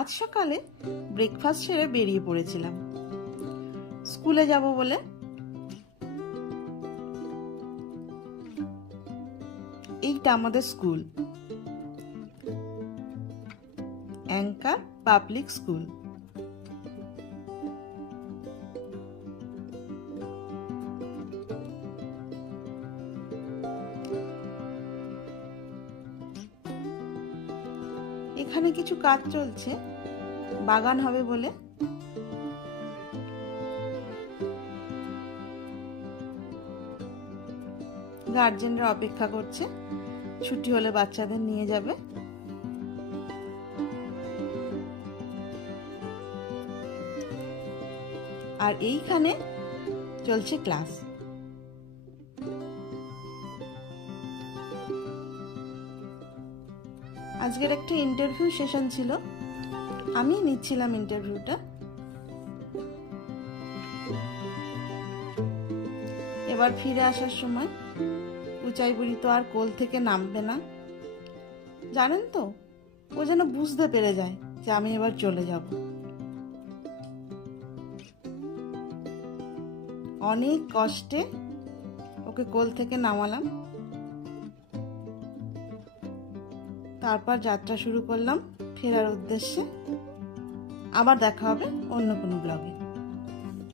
আজ সকালে ব্রেকফাস্ট সেরে বেরিয়ে পড়েছিলাম স্কুলে যাব বলে। এইটা আমাদের স্কুল, অ্যাঙ্কার পাবলিক স্কুল। এখানে কিছু কাজ চলছে, বাগান হবে বলে। গার্জেনরা অপেক্ষা করছে, ছুটি হলে বাচ্চাদের নিয়ে যাবে। আর এইখানে চলছে ক্লাস। আজকের একটা ইন্টারভিউ সেশন ছিল, আমি নিচ্ছিলাম ইন্টারভিউটা। এবার ফিরে আসার সময় উচাই বুড়ি তো আর কোল থেকে নামবে না, জানেন তো, ও যেন বুঝতে পেরে যায় যে আমি এবার চলে যাব। অনেক কষ্টে ওকে কোল থেকে নামালাম, তারপর যাত্রা শুরু করলাম ফেরার উদ্দেশ্যে। আবার দেখা হবে অন্য কোনো ব্লগে।